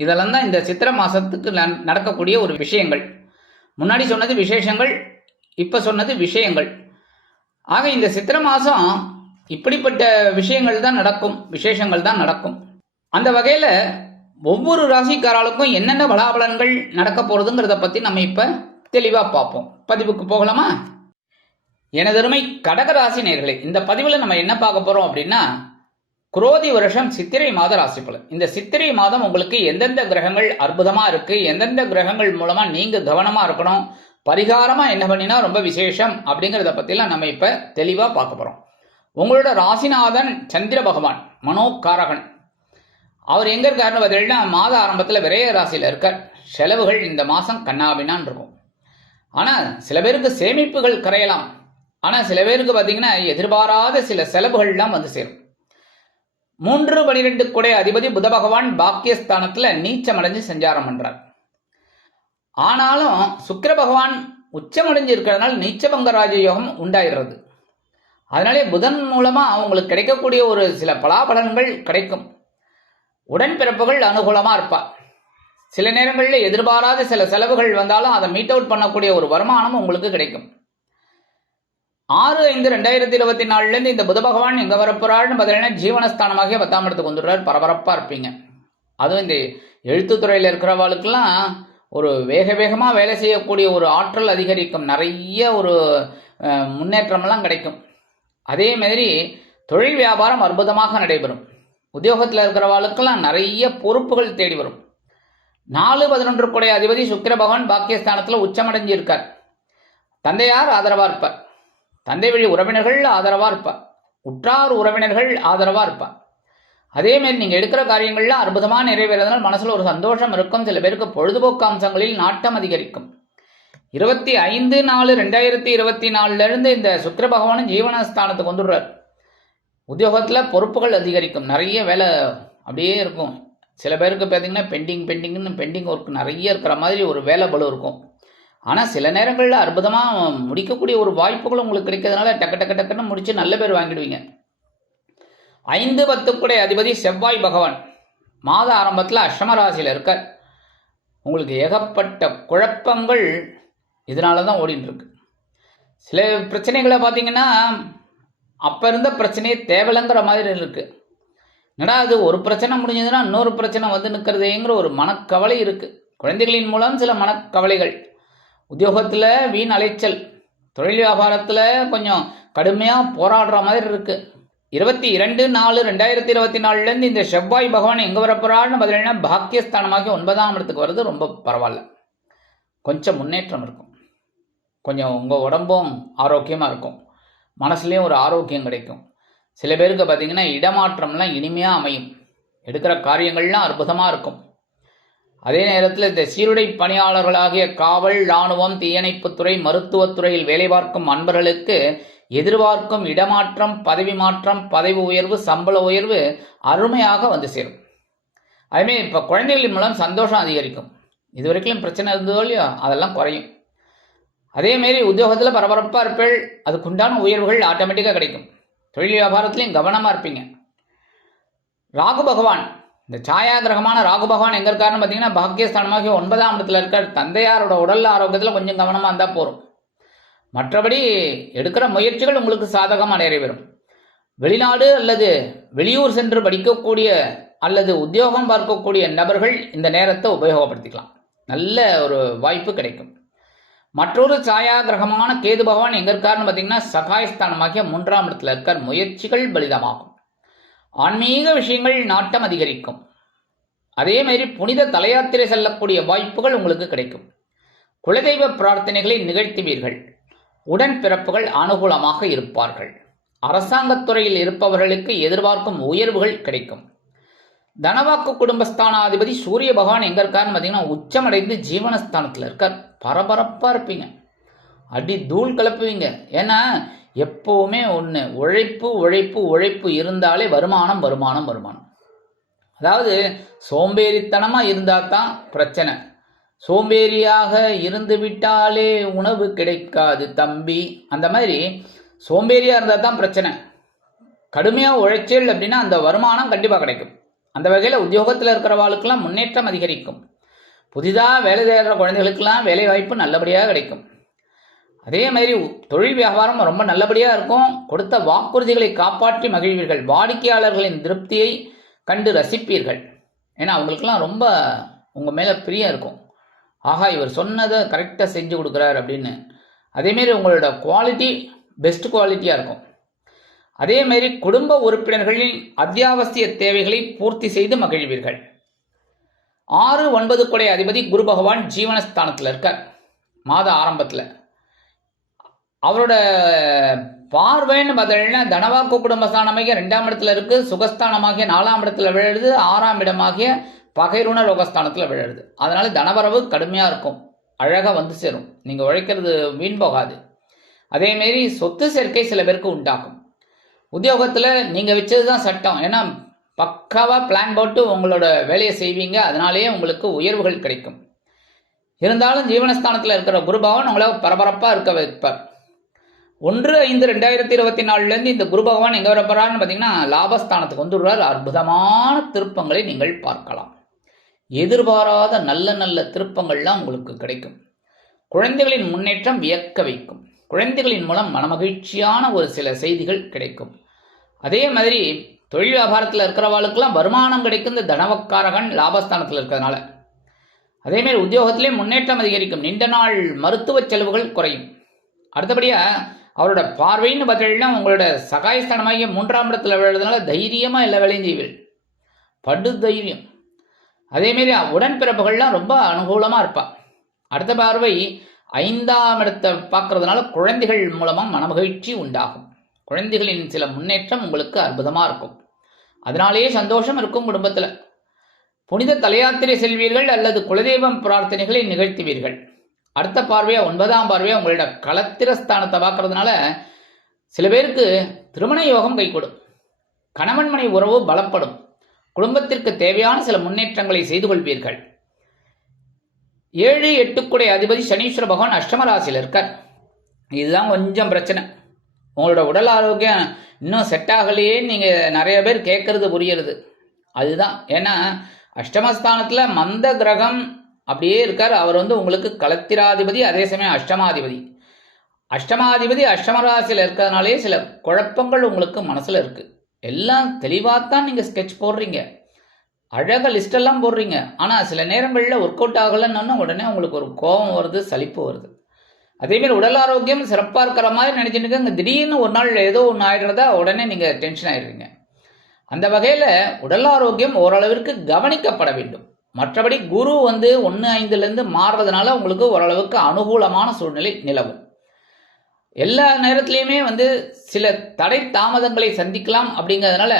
இதெல்லாம் தான் இந்த சித்திரை மாதத்துக்கு நடக்கக்கூடிய ஒரு விஷயங்கள். முன்னாடி சொன்னது விசேஷங்கள் இப்போ சொன்னது விஷயங்கள். ஆக இந்த சித்திரை மாதம் இப்படிப்பட்ட விஷயங்கள் தான் நடக்கும் விசேஷங்கள் தான் நடக்கும். அந்த வகையில் ஒவ்வொரு ராசிக்காரர்களுக்கும் என்னென்ன பலாபலன்கள் நடக்க போகிறதுங்கிறத பற்றி நம்ம இப்போ தெளிவாக பார்ப்போம். பதிவுக்கு போகலாமா? எனதருமை கடகராசி நேர்களே இந்த பதிவில் நம்ம என்ன பார்க்க போகிறோம் அப்படின்னா குரோதி வருஷம் சித்திரை மாத ராசி பலன். இந்த சித்திரை மாதம் உங்களுக்கு எந்தெந்த கிரகங்கள் அற்புதமாக இருக்குது எந்தெந்த கிரகங்கள் மூலமாக நீங்கள் கவனமாக இருக்கணும்? பரிகாரமாக என்ன பண்ணினா ரொம்ப விசேஷம் அப்படிங்கிறத பற்றிலாம் நம்ம இப்போ தெளிவாக பார்க்க போகிறோம் உங்களோட ராசிநாதன் சந்திர பகவான் மனோகாரகன். அவர் எங்கே இருக்காருன்னு பார்த்தீங்கன்னா மாத ஆரம்பத்தில் விரைய ராசியில் இருக்கார். செலவுகள் இந்த மாதம் கண்ணாபின்னான் இருக்கும். ஆனால் சில பேருக்கு சேமிப்புகள் கரையலாம். ஆனால் சில பேருக்கு பார்த்தீங்கன்னா எதிர்பாராத சில செலவுகள்லாம் வந்து சேரும். மூன்று பனிரெண்டு குடை அதிபதி புத பகவான் பாக்கியஸ்தானத்தில் நீச்சமடைஞ்சு சஞ்சாரம் பண்றார். ஆனாலும் சுக்கர பகவான் உச்சமடைஞ்சு இருக்கிறதுனால நீச்சபங்க ராஜயோகம் உண்டாயிடுறது. அதனாலே புதன் மூலமா அவங்களுக்கு கிடைக்கக்கூடிய ஒரு சில பலாபலன்கள் கிடைக்கும். உடன்பிறப்புகள் அனுகூலமாக இருப்பா சில நேரங்களில் எதிர்பாராத சில செலவுகள் வந்தாலும் அதை மீட் அவுட் பண்ணக்கூடிய ஒரு வருமானம் உங்களுக்கு கிடைக்கும். ஆறு ஐந்து ரெண்டாயிரத்தி இருபத்தி நாலுலேருந்து இந்த புத பகவான் எங்கே வரப்போறாருன்னு பார்த்தீங்கன்னா ஜீவனஸ்தானமாக பத்தாம் இடத்துக்கு வந்துடுறார். பரபரப்பாக இருப்பீங்க. அதுவும் இந்த எழுத்துத்துறையில் இருக்கிறவளுக்கெல்லாம் ஒரு வேக வேகமாக வேலை செய்யக்கூடிய ஒரு ஆற்றல் அதிகரிக்கும். நிறைய ஒரு முன்னேற்றமெல்லாம் கிடைக்கும். அதே மாதிரி தொழில் வியாபாரம் அற்புதமாக நடைபெறும். உத்தியோகத்தில் இருக்கிறவாளுக்கெல்லாம் நிறைய பொறுப்புகள் தேடி வரும். நாலு பதினொன்று குடைய அதிபதி சுக்கிர பகவான் பாக்கியஸ்தானத்தில் உச்சமடைஞ்சு இருக்கார் தந்தையார் ஆதரவாக இருப்பார். தந்தை வழி உறவினர்கள் ஆதரவாக இருப்பார் உற்றார் உறவினர்கள் ஆதரவாக இருப்பார் அதேமாரி நீங்கள் எடுக்கிற காரியங்களில் அற்புதமாக நிறைவேறதுனால் மனசில் ஒரு சந்தோஷம் இருக்கும். சில பேருக்கு பொழுதுபோக்கு அம்சங்களில் நாட்டம் அதிகரிக்கும். இருபத்தி ஐந்து நாலு ரெண்டாயிரத்தி இருபத்தி நாலுலேருந்து இந்த சுக்கர பகவானும் ஜீவனஸ்தானத்துக்கு வந்துடுறார் உத்தியோகத்தில் பொறுப்புகள் அதிகரிக்கும். நிறைய வேலை அப்படியே இருக்கும். சில பேருக்கு பார்த்தீங்கன்னா பெண்டிங் பெண்டிங்னு பெண்டிங் ஒர்க் நிறைய இருக்கிற மாதிரி ஒரு வேலை பலு இருக்கும். ஆனால் சில நேரங்களில் அற்புதமாக முடிக்கக்கூடிய ஒரு வாய்ப்புகள் உங்களுக்கு கிடைக்கிறதுனால டக்கு டக்கு டக்குன்னு முடிச்சு நல்ல பேர் வாங்கிடுவீங்க. ஐந்து பத்துக்குடைய அதிபதி செவ்வாய் பகவான் மாத ஆரம்பத்தில் அஷ்டமராசியில் இருக்க உங்களுக்கு ஏகப்பட்ட குழப்பங்கள் இதனால தான் ஓடிட்டு இருக்கு சில பிரச்சனைகளை பார்த்தீங்கன்னா அப்போ இருந்த பிரச்சனையே தேவலைங்கிற மாதிரி இருக்கு. என்னடா அது ஒரு பிரச்சனை முடிஞ்சதுன்னா இன்னொரு பிரச்சனை வந்து நிற்கிறதேங்கிற ஒரு மனக்கவலை இருக்கு. குழந்தைகளின் மூலம் சில மனக்கவலைகள். உத்தியோகத்தில் வீண் அலைச்சல். தொழில் வியாபாரத்தில் கொஞ்சம் கடுமையாக போராடுற மாதிரி இருக்குது இருபத்தி இரண்டு நாலு ரெண்டாயிரத்தி இருபத்தி நாலுலேருந்து இந்த செவ்வாய் பகவான் எங்கே வரப்போறாருன்னு பார்த்தீங்கன்னா பாக்கியஸ்தானமாகி ஒன்பதாம் இடத்துக்கு வர்றது ரொம்ப பரவாயில்ல. கொஞ்சம் முன்னேற்றம் இருக்கும். கொஞ்சம் உங்கள் உடம்பும் ஆரோக்கியமாக இருக்கும். மனசுலேயும் ஒரு ஆரோக்கியம் கிடைக்கும். சில பேருக்கு பார்த்தீங்கன்னா இடமாற்றம்லாம் இனிமையாக அமையும். எடுக்கிற காரியங்கள்லாம் அற்புதமாக இருக்கும். அதே நேரத்தில் இந்த சீருடை பணியாளர்களாகிய காவல் இராணுவம் தீயணைப்புத்துறை மருத்துவத்துறையில் வேலை பார்க்கும் அன்பர்களுக்கு எதிர்பார்க்கும் இடமாற்றம் பதவி மாற்றம் பதவி உயர்வு சம்பள உயர்வு அருமையாக வந்து சேரும். அதுமாரி இப்போ குழந்தைகளின் மூலம் சந்தோஷம் அதிகரிக்கும். இது வரைக்கும் பிரச்சனை இருந்ததோ இல்லையோ அதெல்லாம் குறையும். அதேமாரி உத்தியோகத்தில் பரபரப்பாக இருப்பீள் அதுக்குண்டான உயர்வுகள் ஆட்டோமேட்டிக்காக கிடைக்கும். தொழில் வியாபாரத்துலையும் கவனமாக இருப்பீங்க. ராகு பகவான் இந்த சாயா கிரகமான ராகு பகவான் எங்க இருக்காருன்னு பார்த்தீங்கன்னா பாக்கியஸ்தானமாகி ஒன்பதாம் இடத்துல இருக்கார். தந்தையாரோட உடல் ஆரோக்கியத்தில் கொஞ்சம் கவனமாக இருந்தால் போதும். மற்றபடி எடுக்கிற முயற்சிகள் உங்களுக்கு சாதகமாக நிறைவேறும். வெளிநாடு அல்லது வெளியூர் சென்று படிக்கக்கூடிய அல்லது உத்தியோகம் பார்க்கக்கூடிய நபர்கள் இந்த நேரத்தை உபயோகப்படுத்திக்கலாம். நல்ல ஒரு வாய்ப்பு கிடைக்கும். மற்றொரு சாயா கிரகமான கேது பகவான் எங்க இருக்காருன்னு பார்த்தீங்கன்னா சகாயஸ்தானமாகிய மூன்றாம் இடத்துல இருக்கார். முயற்சிகள் பலிதமாகும். ஆன்மீக விஷயங்கள் நாட்டம் அதிகரிக்கும். அதே மாதிரி புனித தலையாத்திரை செல்லக்கூடிய வாய்ப்புகள் உங்களுக்கு கிடைக்கும். குலதெய்வ பிரார்த்தனைகளை நிகழ்த்துவீர்கள். உடன்பிறப்புகள் அனுகூலமாக இருப்பார்கள். அரசாங்கத் துறையில் இருப்பவர்களுக்கு எதிர்பார்க்கும் உயர்வுகள் கிடைக்கும். தனவாக்கு குடும்பஸ்தானாதிபதி சூரிய பகவான் எங்க இருக்காருன்னு பார்த்தீங்கன்னா உச்சமடைந்து ஜீவனஸ்தானத்தில் இருக்கார். பரபரப்பாக இருப்பீங்க. அடி தூள் கிளப்புவீங்க ஏன்னா எப்போவுமே ஒன்று உழைப்பு உழைப்பு உழைப்பு இருந்தாலே வருமானம் வருமானம் வருமானம். அதாவது சோம்பேறித்தனமாக இருந்தால் தான் பிரச்சனை. சோம்பேறியாக இருந்து விட்டாலே உணவு கிடைக்காது தம்பி. அந்த மாதிரி சோம்பேறியாக இருந்தால் தான் பிரச்சனை. கடுமையாக உழைச்சல் அப்படின்னா அந்த வருமானம் கண்டிப்பாக கிடைக்கும். அந்த வகையில் உத்தியோகத்தில் இருக்கிறவாளுக்கெல்லாம் முன்னேற்றம் அதிகரிக்கும். புதிதாக வேலை தேடுற குழந்தைகளுக்கெல்லாம் வேலை வாய்ப்பு நல்லபடியாக கிடைக்கும். அதே மாதிரி தொழில் வியாபாரம் ரொம்ப நல்லபடியாக இருக்கும். கொடுத்த வாக்குறுதிகளை காப்பாற்றி மகிழ்வீர்கள். வாடிக்கையாளர்களின் திருப்தியை கண்டு ரசிப்பீர்கள். ஏன்னா அவங்களுக்கெல்லாம் ரொம்ப உங்கள் மேலே பிரியம் இருக்கும். ஆகா இவர் சொன்னதை கரெக்டாக செஞ்சு கொடுக்குறாரு அப்படின்னு. அதேமாரி உங்களோட குவாலிட்டி பெஸ்ட் குவாலிட்டியாக இருக்கும். அதேமாரி குடும்ப உறுப்பினர்களின் அத்தியாவசிய தேவைகளை பூர்த்தி செய்து மகிழ்வீர்கள். ஆறு ஒன்பது கொடை அதிபதி குரு பகவான் ஜீவனஸ்தானத்தில் இருக்கார். மாத ஆரம்பத்தில். அவரோட பார்வைன்னு பார்த்தீங்கன்னா தனவாக்கு குடும்பஸ்தானமாகிய ரெண்டாம் இடத்துல இருக்கு சுகஸ்தானமாகிய நாலாம் இடத்துல விழுது ஆறாம் இடமாகிய பகைருண ரோகஸ்தானத்தில் விழுது. அதனால தனவரவு கடுமையாக இருக்கும். அழகாக வந்து சேரும். நீங்கள் உழைக்கிறது வீண் போகாது. அதேமாரி சொத்து சேர்க்கை சில பேருக்கு உண்டாகும். உத்தியோகத்தில் நீங்கள் வச்சது தான் சட்டம். ஏன்னா பக்காவாக பிளான் போட்டு உங்களோட வேலையை செய்வீங்க அதனாலேயே உங்களுக்கு உயர்வுகள் கிடைக்கும். இருந்தாலும் ஜீவனஸ்தானத்தில் இருக்கிற குருபகவான் உங்களை பரபரப்பாக இருக்க வைப்பார். ஒன்று ஐந்து ரெண்டாயிரத்தி இருபத்தி நாலுலேருந்து இந்த குரு பகவான் எங்கே வரப்போறாருன்னு பார்த்தீங்கன்னா லாபஸ்தானத்துக்கு வந்துடுறார். அற்புதமான திருப்பங்களை நீங்கள் பார்க்கலாம். எதிர்பாராத நல்ல நல்ல திருப்பங்கள்லாம் உங்களுக்கு கிடைக்கும். குழந்தைகளின் முன்னேற்றம் வியக்க வைக்கும். குழந்தைகளின் மூலம் மனமகிழ்ச்சியான ஒரு சில செய்திகள் கிடைக்கும். அதே மாதிரி தொழில் வியாபாரத்தில் இருக்கிறவாளுக்கெல்லாம் வருமானம் கிடைக்கும் இந்த தனவக்காரகன் லாபஸ்தானத்தில் இருக்கிறதுனால. அதேமாரி உத்தியோகத்திலே முன்னேற்றம் அதிகரிக்கும். நீண்ட நாள் மருத்துவ செலவுகள் குறையும். அடுத்தபடியாக அவரோட பார்வைன்னு பார்த்தீங்கன்னா உங்களோட சகாயஸ்தானமாகிய மூன்றாம் இடத்துல விழுறதுனால தைரியமாக எல்லா வேலையும் செய்வீர்கள் படு தைரியம். அதேமாரி உடன்பிறப்புகள்லாம் ரொம்ப அனுகூலமாக இருப்பாள் அடுத்த பார்வை ஐந்தாம் இடத்தை பார்க்கறதுனால குழந்தைகள் மூலமாக மனமகிழ்ச்சி உண்டாகும். குழந்தைகளின் சில முன்னேற்றம் உங்களுக்கு அற்புதமாக இருக்கும். அதனாலேயே சந்தோஷம் இருக்கும் குடும்பத்தில். புனித தலையாத்திரை செல்வீர்கள் அல்லது குலதெய்வம் பிரார்த்தனைகளை நிகழ்த்துவீர்கள். அடுத்த பார்வையா ஒன்பதாம் பார்வையா உங்களோட களத்திரஸ்தானத்தை பார்க்கறதுனால சில பேருக்கு திருமண யோகம் கைகூடும் கணவன் மனை உறவு பலப்படும். குடும்பத்திற்கு தேவையான சில முன்னேற்றங்களை செய்து கொள்வீர்கள். ஏழு எட்டுக்குடை அதிபதி சனீஸ்வர பகவான் அஷ்டம ராசியில் இருக்கார். இதுதான் கொஞ்சம் பிரச்சனை. உங்களோட உடல் ஆரோக்கியம் இன்னும் செட் ஆகலையே நீங்கள் நிறைய பேர் கேட்கறது புரியுறது. அதுதான். ஏன்னா அஷ்டமஸ்தானத்தில் மந்த கிரகம் அப்படியே இருக்கார். அவர் வந்து உங்களுக்கு களத்திராதிபதி அதே சமயம் அஷ்டமாதிபதி. அஷ்டமாதிபதி அஷ்டமராசியில் இருக்கிறதுனாலே சில குழப்பங்கள் உங்களுக்கு மனசில் இருக்குது எல்லாம் தெளிவாக தான் நீங்கள் ஸ்கெட்ச் போடுறீங்க அழகாக லிஸ்டெல்லாம் போடுறீங்க. ஆனால் சில நேரங்களில் ஒர்க் அவுட் ஆகலைன்னு உடனே உங்களுக்கு ஒரு கோபம் வருது சலிப்பு வருது. அதேமாரி உடல் ஆரோக்கியம் சிறப்பாக இருக்கிற மாதிரி நினச்சிட்டு இங்கே திடீர்னு ஒரு நாள் ஏதோ ஒன்று ஆகிடுறதா உடனே நீங்கள் டென்ஷன் ஆகிடுறீங்க அந்த வகையில் உடல் ஆரோக்கியம் ஓரளவிற்கு கவனிக்கப்பட வேண்டும். மற்றபடி குரு வந்து ஒன்று ஐந்துலேருந்து மாறுறதுனால உங்களுக்கு ஓரளவுக்கு அனுகூலமான சூழ்நிலை நிலவும். எல்லா நேரத்துலையுமே வந்து சில தடை தாமதங்களை சந்திக்கலாம் அப்படிங்கிறதுனால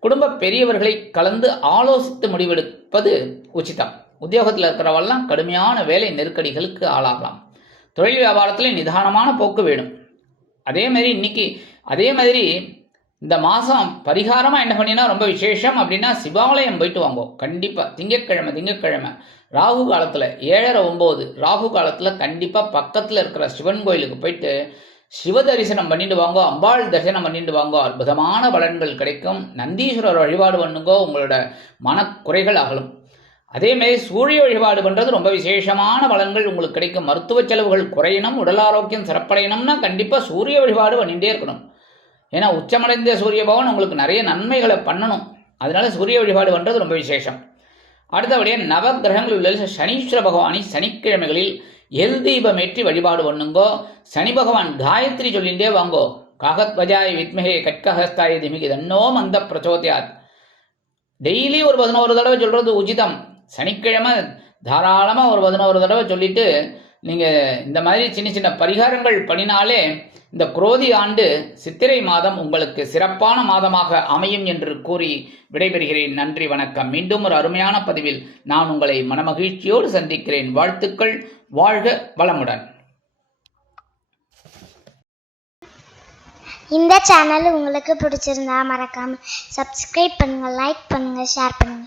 குடும்ப பெரியவர்களை கலந்து ஆலோசித்து முடிவெடுப்பது உச்சிதம். உத்தியோகத்தில் இருக்கிறவெல்லாம் கடுமையான வேலை நெருக்கடிகளுக்கு ஆளாகலாம். தொழில் வியாபாரத்தில் நிதானமான போக்கு வேணும். அதே மாதிரி இன்னைக்கு அதே மாதிரி இந்த மாதம் பரிகாரமாக என்ன பண்ணினா ரொம்ப விசேஷம் அப்படின்னா சிவாலயம் போயிட்டு வாங்குவோம். கண்டிப்பாக திங்கட்கிழமை திங்கக்கிழமை ராகு காலத்தில் ஏழரை ஒம்பது ராகு காலத்தில் கண்டிப்பாக பக்கத்தில் இருக்கிற சிவன் கோயிலுக்கு போயிட்டு சிவ தரிசனம் பண்ணிட்டு வாங்கோ அம்பாள் தரிசனம் பண்ணிட்டு வாங்கோ. அற்புதமான பலன்கள் கிடைக்கும். நந்தீஸ்வரர் வழிபாடு பண்ணுங்கோ. உங்களோட மனக்குறைகள் அகலும். அதேமாரி சூரிய வழிபாடு பண்ணுறது ரொம்ப விசேஷமான பலன்கள் உங்களுக்கு கிடைக்கும். மருத்துவ செலவுகள் குறையணும். உடல் ஆரோக்கியம் சிறப்படையணும்னா கண்டிப்பாக சூரிய வழிபாடு பண்ணிகிட்டே இருக்கணும். ஏன்னா உச்சமடைந்த சூரிய பகவான் உங்களுக்கு நிறைய நன்மைகளை பண்ணணும். அதனால சூரிய வழிபாடு பண்ணுறது ரொம்ப விசேஷம். அடுத்தபடியாக நவ கிரகங்களில் உள்ள சனீஸ்வர பகவானை சனிக்கிழமைகளில் எல் தீபம் ஏற்றி வழிபாடு பண்ணுங்கோ. சனி பகவான் காயத்ரி சொல்லிண்டே வாங்கோ. காகத்வஜாய் வித்மகே கட்கஹஸ்தாய் திமிகி தன்னோ மந்த பிரச்சோதியாத். டெய்லி ஒரு பதினோரு தடவை சொல்கிறது உச்சிதம் சனிக்கிழமை தாராளமாக ஒரு பதினோரு தடவை சொல்லிட்டு நீங்கள் இந்த மாதிரி சின்ன சின்ன பரிகாரங்கள் பண்ணினாலே இந்த குரோதி ஆண்டு சித்திரை மாதம் உங்களுக்கு சிறப்பான மாதமாக அமையும் என்று கூறி விடைபெறுகிறேன். நன்றி வணக்கம். மீண்டும் ஒரு அருமையான பதிவில் நான் உங்களை மனமகிழ்ச்சியோடு சந்திக்கிறேன். வாழ்த்துக்கள். வாழ்க வளமுடன். இந்த சேனல் உங்களுக்கு பிடிச்சிருந்தா மறக்காம சப்ஸ்கிரைப் பண்ணுங்க லைக் பண்ணுங்க ஷேர் பண்ணுங்க.